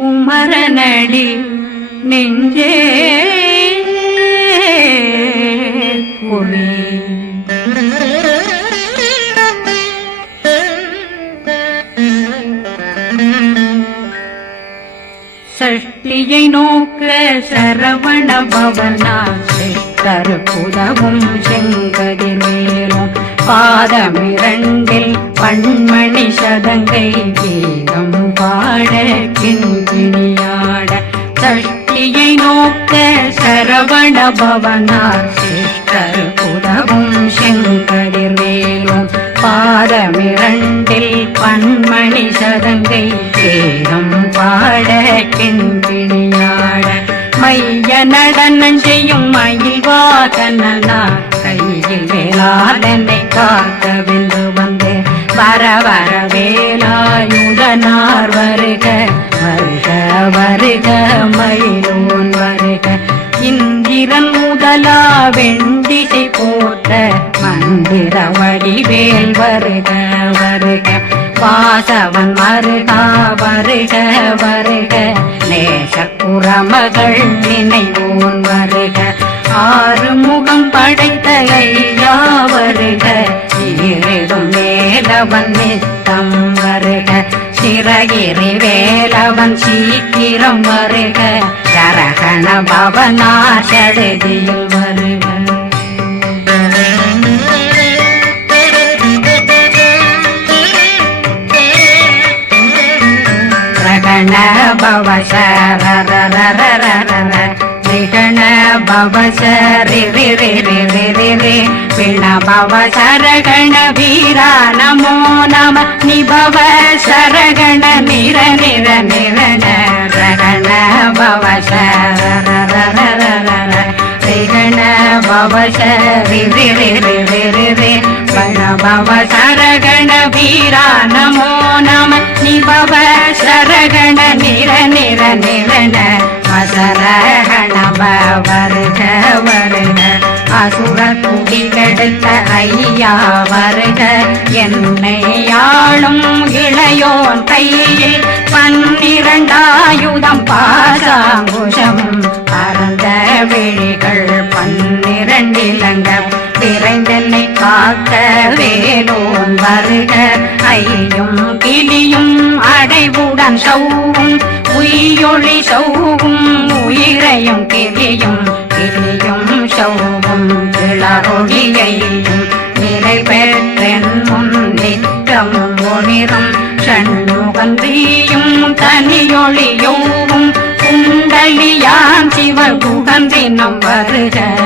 குமரனடி நெஞ்சே குழி சஷ்டியை நோக்க சரவண பவனாசை சித்தர் புதவும் செங்கதிர் மேலும் பாதமிரண்டில் பண்மணி சதங்கை கீதம் பாட கிண்கிணியாட சஷ்டியை நோக்க சரவண பவனா சிஷ்டர் புதவும் செங்கடிர் மேலும் பாதமிரண்டில் பன்மணி சதங்கை தேகம் பாட கிண்கிணியாட மைய நடனம் செய்யும் மயில் வாகனா கையில் வேளாதனை காக்க வென்று வந்து வர வர வேலாயும் நார் வருக வருக வருக மயிலோன் வருக. இந்திரன் முதலா வெண்டிசை போத்த மந்திர வடிவேல் வருக வருக. வாசவன் வருகா வருக வருக. நேசப்புற மகள் நினைவோன் வருக. ஆறு முகம் படைத்த ஐயா வருக. ஈரிடும் மேலவன் நித்தம் வருக. சிறகிரி வேலவன் சீக்கிரம் வருக. சரகண பவனா வருக. ரகண பவ சரரரரரரர ரிகண பவ சரி ரி ரி ரி ரி ரி ரி பிண பவ சரகண வீரா நமோ. நம நிபவ சரகண நிர நிர நிரண ரகண பவ சரரரரரர ரிகண பவ சரி நம வருக வருக அசுர குடிகெடுத்த ஐயா வருக என்னை ஆளும் இளையோன் கையில் பன்னிரண்டாயுதம் பாசாங்குஷம். அரண் குகந்தினம் வருக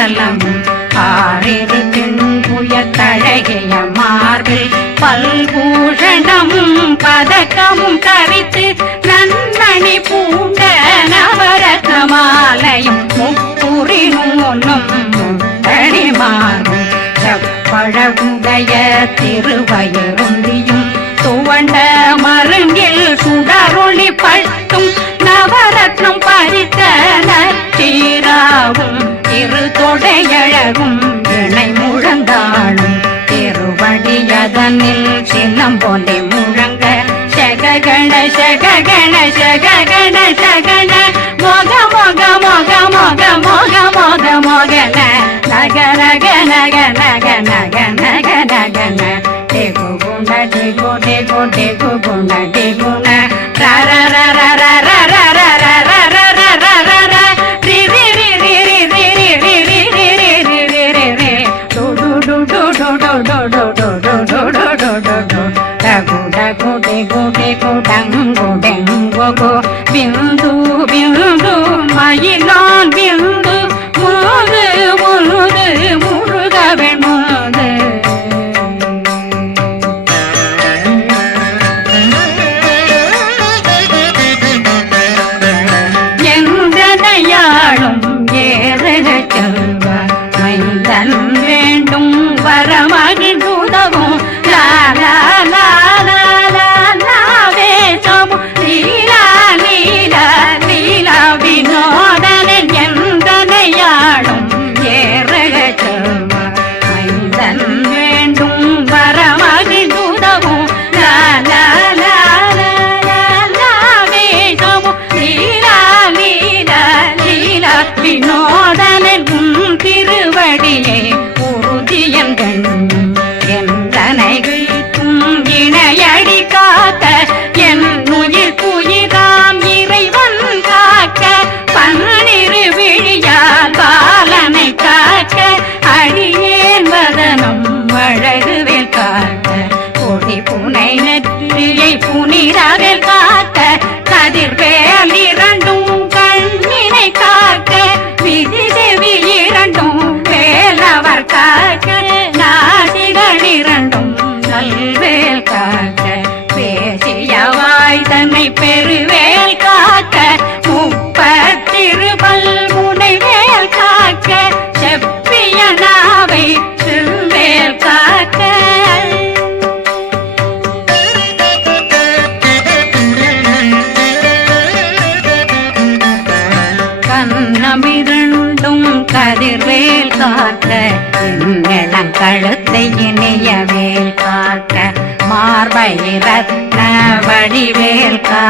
இடது ஆறிரு தின்புய மார்பில் பல்பூஷணமும் பதக்கமும் கரித்து நன்மணி பூண்ட நவரத்ன மாலையும் முப்புரி நூலும் முத்தணிமாறும் செப்பழகுடைய திருவயருந்தியும் துவண்ட இரு தொடையழகும் இணை முழந்தாளும் திருவடியதனில் சின்னம் போலே முழங்க. சககண சககண சககண சகன மோக மோக மோக மோக மோக மோக மோகன. நகரக நக நக நக நக நகன டெகு குண டெகு டெகு டெகு குண டெகுன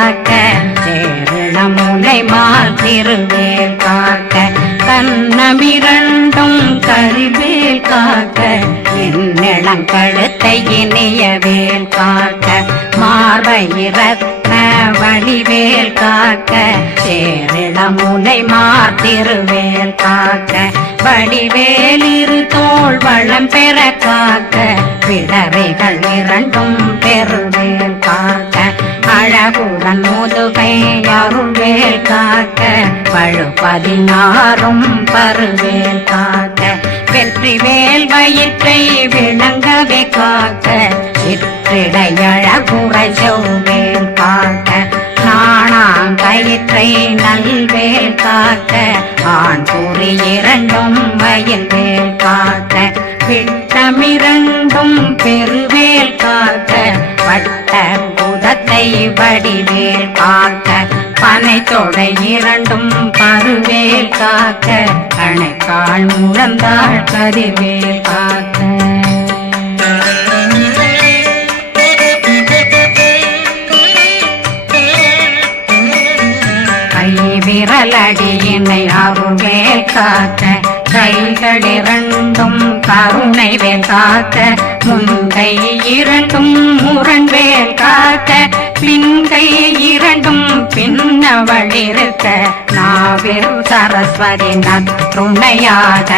காக்க சேருள முனை மாத்திருவேல் காக்க கண்ணமிரண்டும் கரிவேல் காக்க என்னிளங்கழுத்தை இனியவேல் காக்க மார்பயிரத்ன வழிவேல் காக்க சேரிள முனை மாத்திருவேல் காக்க வடிவேலிரு தோல் வளம் பெற காக்க பிளவைகள் இரண்டும் பெருவேல் காக்க. அழகுடன் முதுகை அருள்வேல் காக்க பழு பதினாறும் பருவேல் காக்க வெற்றி வேல் வயிற்றை விளங்கவே காக்க சிற்றிடையழகுறை செவ்வேல் காக்க நாணாங்கயிற்றை நல்வேல் காக்க ஆண் கூறி இரண்டும் வயல்வேல் காக்க விட்டமிரண்டும் பெருவேல் காக்க வட்ட புதத்தை வடிவேல் காக்க பனை தொடை இரண்டும் பருவேல் காக்க கணைக்கால் முழந்தாள் கருவேல் காக்க. கை விரலடியினை அருவேல் காக்க கைகளிரண்டும் கருணை வேல் காக்க முன்கை இரண்டும் முரண்வேல் காக்க பின்கை இரண்டும் பின்னவழிருக்க நாவில் சரஸ்வதி நற்றுணையாக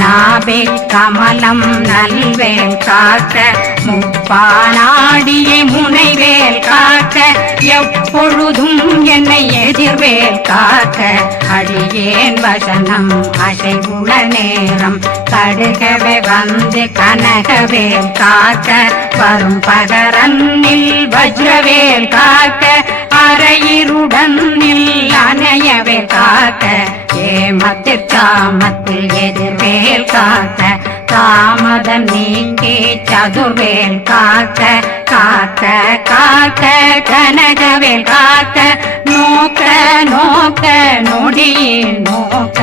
நாபி கமலம் நல்வேல் காக்க முப்பானாடியை முனைவேல் காக்க எப்பொழுதும் என்னை எதிர்வேல் காக்க. அடியேன் வசனம் அசைவுள நேரம். கடுகவே வந்து கனகவேல் காக்க வரும் பகரன்னில் வஜ்ரவேல் காக்க அறையிருடன்னில் அணையவே காக்க. ஏமத்தில் காமத்தில் எதிர்வேல் காக்க தாமதம் நீக்கி சதுர்வேல் காக்க காக்க காக்க கனகவேல் காக்க நோக்க நோக்க நொடியில் நோக்க.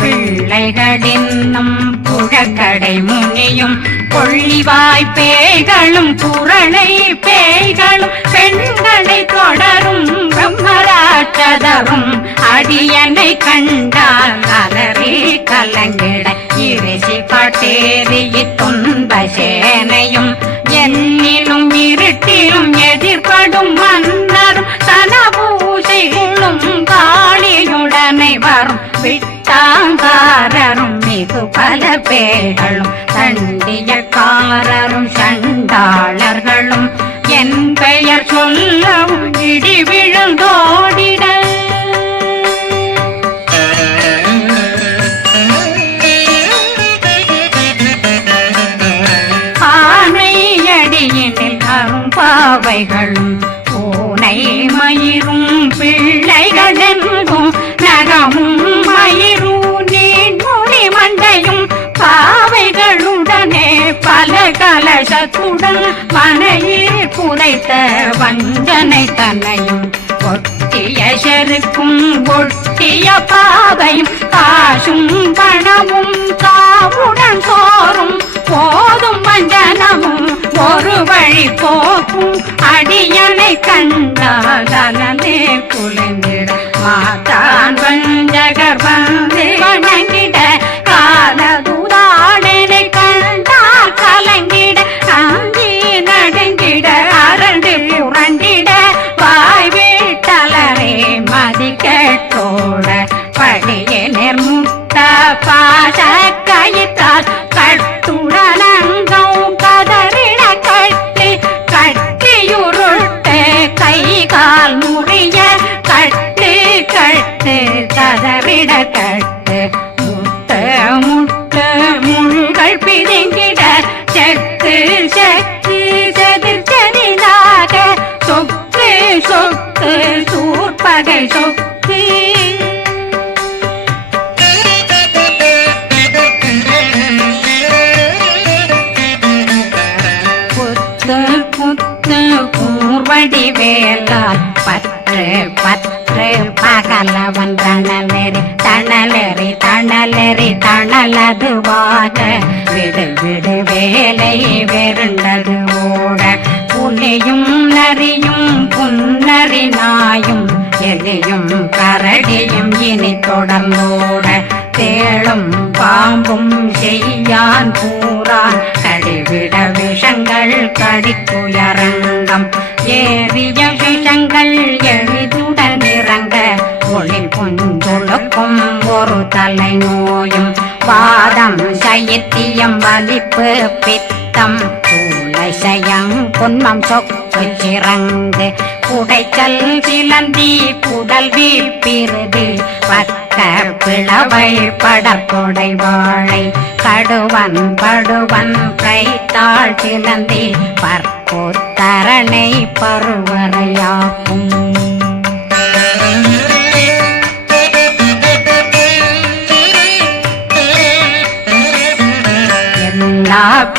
பிள்ளைகளின்னும் புழக்கடை முனியும் கொள்ளிவாய் பேய்களும் குரளை பேய்களும் பெண்களை தொடரும் பிரம்மராட்சதரும் அடியனை கண்டால் அலறி கலங்கிட இரிசி காட்டேறி துன்ப சேனையும் என்னிலும் இருட்டிலும் எதிர்படும் விட்டாங்காரரும் மிகு பல பேர்களும் தண்டியக்காரரும் சண்டாளர்களும். என் பெயர் சொல்லவும் இடி விழுந்தோடிட. ஆனையடியினில் அரும்பாவைகளும் பூனை மயிரும் கலசத்துடன் மனையில் புதைத்த வஞ்சனை தன்னையும் ஒட்டிய செருக்கும் ஒட்டிய பாதையும் காசும் பணமும் காவுடன் சோறும். போதும் வஞ்சனமும் ஒரு வழி போக்கும். அடியனை கண்டாலே குளிந்திட மாதான் வஞ்சகர் வந்தே தணலதுவாக விடு விடு வேலை வெருண்டது ஓட. புலியும் நரியும் புன்னரி நாயும் எலியும் கரடியும் இனி தொடர்ந்தோட. தேளும் பாம்பும் செய்யான் கூறான். கடிவிட விஷங்கள் கடித்துயரங்கம். ஏறிய விஷங்கள் எளிதுடன் இறங்க. ஒளி புஞ்சொழுக்கும் ஒரு தலை நோயும். பாதம் சயத்தியம் வலிப்பு பித்தம் சயம் பொன்மம் சொக்கு சிறங்கு குடைச்சல் சிலந்தி புடல் வீழ்பிருது பக்க பிளவை படற்கொடை வாழை கடுவன் படுவன் கைத்தாள் சிலந்தி பற்போத்தரணை பருவரையாகும்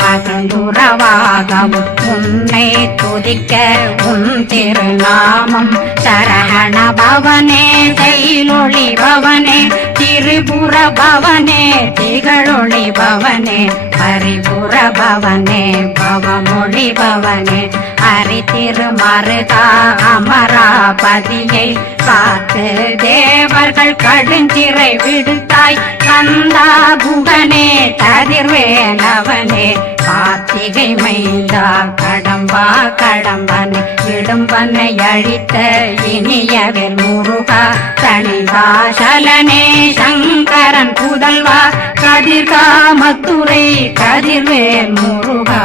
மகிழ்ந்துறவாகவும் உன்னை துதிக்க உன் திருநாமம் சரகண பவனே செயலொளி பவனே திரிபுர பவனே திகழொளி பவனே பரிபுர பவனே பவமொழி பவனே. ஹரி திருமருகா அமராபதியை பார்த்து தேவர்கள் கடுஞ்சிறை விடுத்தாய். கந்தா புகனே கதிர்வேலவனே கார்த்திகை மைந்தா கடம்பா கடம்பனை விடும்பனை அழித்த இனியவர் முருகா தனிதாசலனே சங்கரன் புதல்வா கதிர்கா மத்துரை கதிர்வேல் முருகா.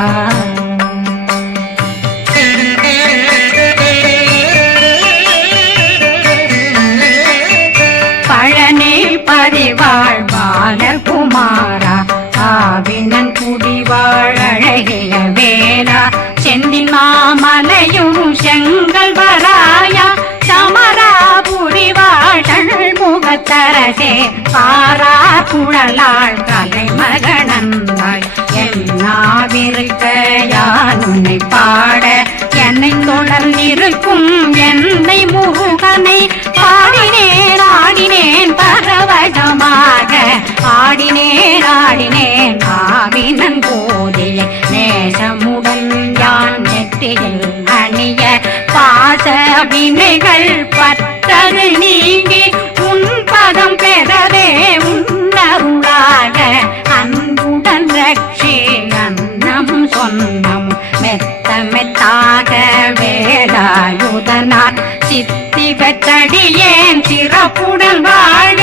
பாரா குழலாள் கலைமகனந்தாய் என்னாவிருக்க யான் உன்னை பாட என்னை தொடர்ந்திருக்கும் என்னை முருகனை பாடினேன் ஆடினேன் பரவசமாக. ஆடினேன் ஆடினேன் ஆவினன் போதிய நேசமுடன் யான் நெற்றியில் அணிய பாச வினைகள் பத்தது நீங்கி பெற்றடியேன் சிறப்புடன் வாழ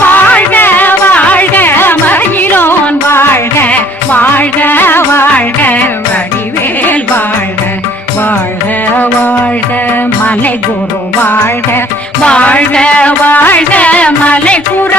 வாழ வாழ மயிலோன் வாழ வாழ வாழ வடிவேல் வாழ வாழ வாழ மலை குரு வாழ வாழ வாழ மலை குரு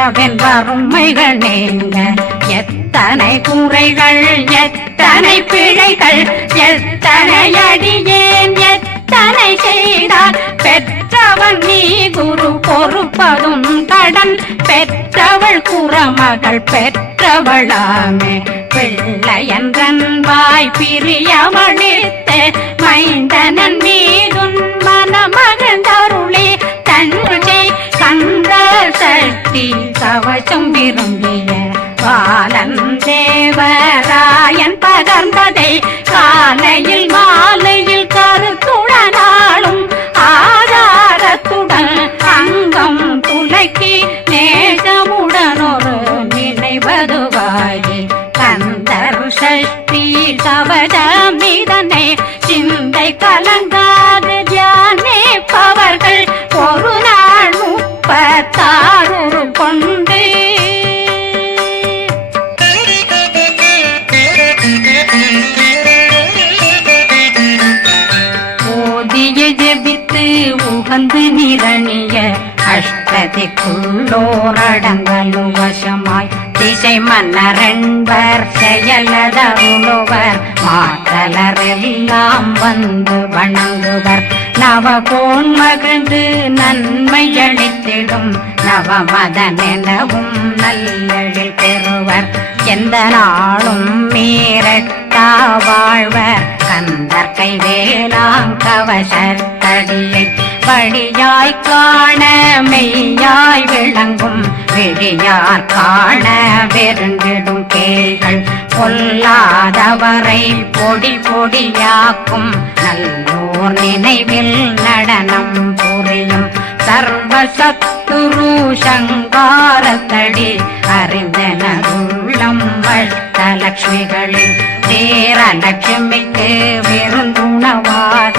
வாழ்க உண்மைகள் நீங்க எத்தனை குறைகள் எத்தனை பிழைகள் எத்தனை அடியேன் எத்தனை செய்தார்? பெற்றவன் நீ குரு பொறுப்பதும் கடன். பெற்றவள் குறமகள் பெற்றவளாமே. பிள்ளையன்றன் வாய் பிரியவழித்த மைந்தனன் மீதுன் மனமகந்தருளே தன்னுடைய கந்த சக்தி கவசம் விரும்பிய பாலன் தேவராயன் பகர்ந்ததை காலையில் மா திசை மன்னரென்பர் செயலதருளுவர் மாற்றலரெல்லாம் வந்து வணங்குவர். நவகோன் மகிழ்ந்து நன்மை அளித்திடும் நவமதனெனவும் நல்லெழில் பெறுவர். எந்த நாளும் மீறட்டா வாழ்வர் கந்தர் கைவேளாங் கவசத்தடியை படியாய் காண மெய்யாய் விளங்கும் விழியார் காண வெருண்டிடும் கேள்கள் பொல்லாதவரை பொடி பொடியாக்கும் நல்லோர் நினைவில் நடனம் புரியும் சர்வசத்துரு சங்காரத்தடி அறிந்தன அறிந்தனருள்ளம் வட்டலட்சுமிகளின் தேரலட்சுமிக்கு விருந்துணவாக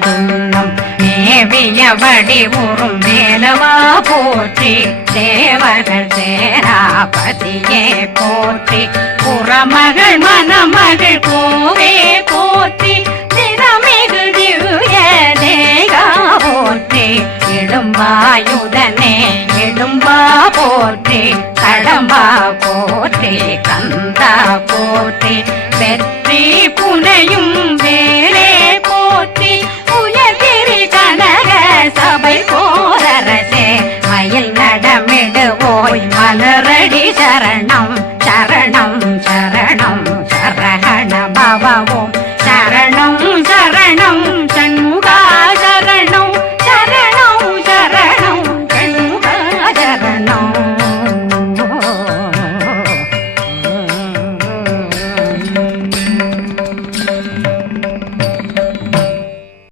செய்யபடி உறும் மேலவா போற்றி தேவர்கள் சேராபதியே போற்றி. புறமகள் மணமகள் கோவே போற்றி திறமிகு திவ்ய தேகா போற்றி. இடும்பாயுதனே இடும்பா போற்றி கடம்பா போற்றி.